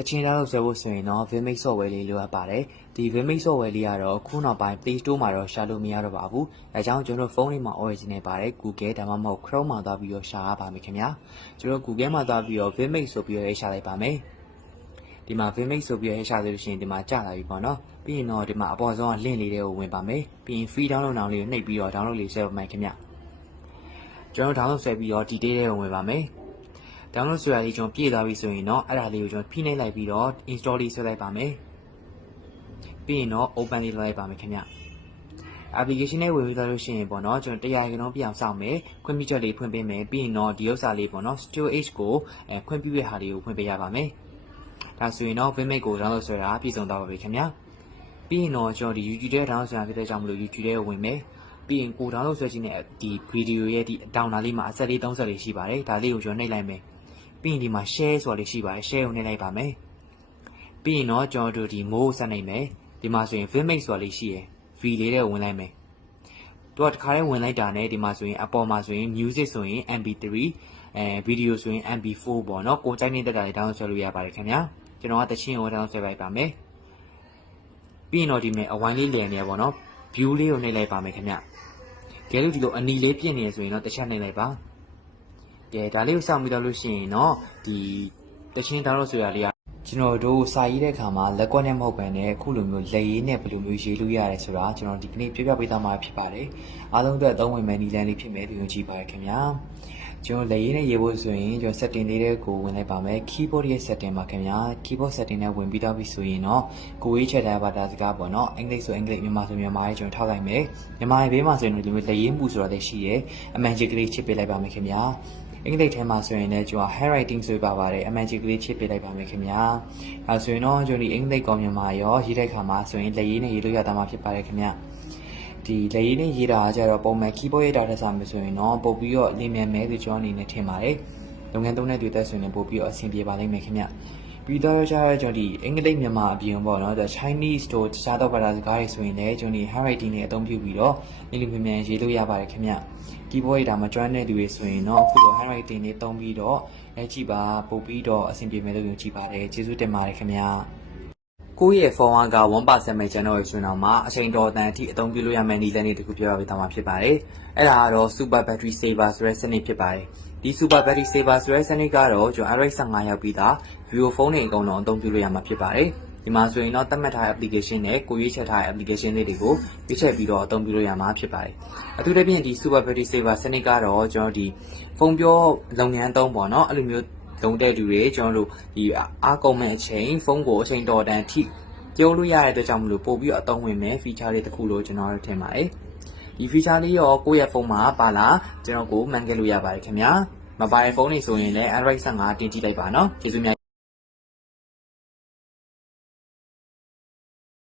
တချင်သားလို့ဆိုဖို့ဆိုရင်တော့ Vmake software လေးလိုအပ်ပါတယ်ဒီ Vmake software လေးကတော့ခုနောက်ပိုင်း Play Store မှာတော့ရှာလို့မရတော့ပါဘူးအဲကြောင့်ကျွန်တော်ဖုန်းလေးမှာ original ပါတယ် Google ဒါမှမဟုတ် Chrome မှာသွားပြီးတော့ရှာရပါမယ်ခင်ဗျာကျွန်တော် Google မှာသွားပြီးတော့ Vmake ဆိုပြီးတော့ရှာလိုက်ပါမယ်ဒီမှာ Vmake ဆိုပြီးတော့ရှာလို့ရှိရင်ဒီမှာကြာလာပြီပေါ့နော်ပြီးရင်တော့ဒီမှာအပေါ်ဆုံးက link လေးတွေကိုဝင်ပါမယ်ပြီးရင် free download နောင်လေးကိုနှိပ်ပြီးတော့ download လေးဆွဲပါမယ်ခင်ဗျကျွန်တော် download ဆွဲပြီးတော့ detail တွေကိုဝင်ပါမယ်download ဆွဲရလေးကျွန်တော်ပြည့်သွားပြီဆိုရင်တော့အဲ့ဒါလေးကိုကျွန်တော်ဖိနှိပ်လိုက်ပြီးတော့ install လေးဆွဲလိုက်ပါမယ်ပြီးရင်တော့ open လေးလုပ်လိုက်ပါမယ်ခင်ဗျ application နဲ့ဝင်ပြီးသွားလို့ရှိရင်ပေါ့နော်ကျွန်တော်100ခန်းပြအောင်စောင့်မယ်ခွင့်ပြုချက်လေးဖွင့်ပေးမယ်ပြီးရင်တော့ဒီဥစ္စာလေးပေါ့နော် storage ကိုခွင့်ပြုတဲ့ဟာလေးကိုဖွင့်ပေးရပါမယ်ဒါဆိုရင်တော့ Vmake ကို download ဆွဲတာပြည့်စုံသွားပါပြီခင်ဗျပြီးရင်တော့ကျွန်တော်ဒီ YouTube ထဲ download ဆွဲတာဖြစ်တဲ့ကြောင့်မလို့ YouTube ထဲကိုဝင်မယ်ပြီးရင်ကို download ဆွဲခြင်းနဲ့ဒီ video ရဲ့ဒီတောင်းတာလေးမှာအဆက်လေး30လေးရှိပါတယ်ဒါလေးကိုကျွန်တော်နှိပ်လိုက်မယ်ပြီးရင်ဒီမှာ share ဆိုတာလေးရှိပါတယ် share ကိုနှိပ်လိုက်ပါမယ်ပြီးရင်တော့ကျွန်တော်တို့ဒီ more ဆက်နှိပ်မယ်ဒီမှာဆိုရင် Vmake ဆိုတာလေးရှိရယ် V လေးတဲ့ဝင်လိုက်မယ်သူကတခါလေးဝင်လိုက်တာနဲ့ဒီမှာဆိုရင်အပေါ်မှာဆိုရင် music ဆိုရင် MP3 video ဆိုရင် MP4 ပေါ့နော်ကိုကြိုက်နေတဲ့တာလေး download ဆွဲလို့ရပါတယ်ခင်ဗျာကျွန်တော်ကတချင်းကို download ဆွဲလိုက်ပါမယ်ပြီးရင်တော့ဒီမဲ့အဝိုင်းလေးလည်နေရပေါ့နော် view လေးကိုနှိပ်လိုက်ပါမယ်ခင်ဗျကဲလို့ဒီလိုအနီလေးပြည့်နေရဆိုရင်တော့တစ်ချက်နှိပ်လိုက်ပါကဲဒါလေးကိုစောင့်ပြီးတော့လို့ရှိရင်တော့ဒီတချင်း download ဆွဲရလေးကကျွန်တော်တို့စာရေးတဲ့အခါမှာလက်ကွက်နဲ့မဟုတ်ဘဲနဲ့အခုလိုမျိုးလက်ရေးနဲ့ဘယ်လိုမျိုးရေးလို့ရတယ်ဆိုတာကျွန်တော်ဒီကနေ့ပြပြပေးသွားမှာဖြစ်ပါတယ်အားလုံးအတွက်အသုံးဝင်မယ့်နည်းလမ်းလေးဖြစ်မယ်လို့ယုံကြည်ပါတယ်ခင်ဗျာကျွန်တော်လက်ရေးနဲ့ရေးဖို့ဆိုရင်ကျွန်တော် setting လေးတွေကိုဝင်လိုက်ပါမယ် keyboard ရဲ့ setting ပါခင်ဗျာ keyboard setting နဲ့ဝင်ပြီးတော့ပြီဆိုရင်တော့ကိုရေးချက်တဲ့ဘာသာစကားပေါ့နော်အင်္ဂလိပ်ဆိုအင်္ဂလိပ်မြန်မာဆိုမြန်မာရေးကျွန်တော်ထောက်လိုက်မယ်မြန်မာရေးဘေးမှာဆိုရင်ဒီလိုလက်ရေးမှုဆိုတာလည်းရှိတယ်အမှန်ကြီးကလေးချစ်ပေးလိုက်ပါမယ်ခင်ဗျာအင်္ဂလိပ်ထဲမှာဆိုရင်လည်းကျွန်တော် handwriting ဆိုပါပါတယ်အမှန်ကြီးကလေးချစ်ပေးလိုက်ပါမယ်ခင်ဗျာအဲဆိုရင်တော့ကျွန်တော်ဒီအင်္ဂလိပ်ကောမြန်မာရောရေးတဲ့ခါမှာဆိုရင်လက်ရေးနဲ့ရေးလို့ရတာမှာဖြစ်ပါတယ်ခင်ဗျာဒီလက်ရေးနဲ့ရေးတာကကျတော့ပုံမှန် keyboard ရေးတာတက်စားမယ်ဆိုရင်တော့ပို့ပြီးတော့လင်းမြန်မဲလို့ကျွန်တော်အနေနဲ့ထင်ပါတယ်လုပ်ငန်းသုံးတဲ့တွေတက်ဆိုရင်ပို့ပြီးတော့အဆင်ပြေပါလိမ့်မယ်ခင်ဗျပြီးတော့ကျတော့ကျွန်တော်ဒီအင်္ဂလိပ်မြန်မာအပြင်ပေါ့နော် Chinese တို့တခြားသောဘာသာစကားတွေဆိုရင်လည်းကျွန်တော်ဒီ handwriting နဲ့အသုံးပြုပြီးတော့လင်းမြန်မြန်ရေးလို့ရပါတယ်ခင်ဗျ keyboard ရေးတာမကျွမ်းတဲ့သူတွေဆိုရင်တော့အခုလို handwriting နဲ့သုံးပြီးတော့လက်ကြည့်ပါပို့ပြီးတော့အဆင်ပြေမယ်လို့ယုံကြည်ပါတယ်ကျေးဇူးတင်ပါတယ်ခင်ဗျကိုယ့်ရဲ့ဖုန်းက 1% ပဲကျွန်တော်ရဲ့ဆွေးနွေးမှာအချိန်တော်တန်အထိအသုံးပြုလို့ရမယ့်နည်းလမ်းတွေတခုပြောပြပေးသွားမှာဖြစ်ပါတယ်အဲ့ဒါကတော့ Super Battery Saver ဆိုတဲ့စနစ်ဖြစ်ပါတယ်ဒီ Super Battery Saver ဆိုတဲ့စနစ်ကတော့ကျွန်တော် Android 15ရောက်ပြီးသား Vivo ဖုန်းတွေအကုန်လုံးအသုံးပြုလို့ရမှာဖြစ်ပါတယ်ဒီမှာဆိုရင်တော့သတ်မှတ်ထားတဲ့ application နဲ့ကိုရွေးချယ်ထားတဲ့ application လေးတွေကိုရွေးချယ်ပြီးတော့အသုံးပြုလို့ရမှာဖြစ်ပါတယ်အထူးသဖြင့်ဒီ Super Battery Saver စနစ်ကတော့ကျွန်တော်ဒီဖုန်းပြောလုပ်ငန်းသုံးပေါ့နော်အဲ့လိုမျိုးလုံတဲ့လူတွေကျွန်တော်တို့ဒီအားကုန်မဲ့အချိန်ဖုန်းကိုအချိန်တော်တန်ထိပြောလို့ရတဲ့အတွက်ကြောင့်မလို့ပို့ပြီးအသုံးဝင်မဲ့ feature လေးတစ်ခုလို့ကျွန်တော်တို့ထင်ပါတယ်ဒီ feature လေးရောကိုယ့်ရဲ့ဖုန်းမှာပါလားကျွန်တော်ကိုမှန်ခဲ့လို့ရပါတယ်ခင်ဗျာမပါတဲ့ဖုန်းတွေဆိုရင်လည်း Android 15တင်ကြည့်လိုက်ပါနော်ကျေးဇူးများ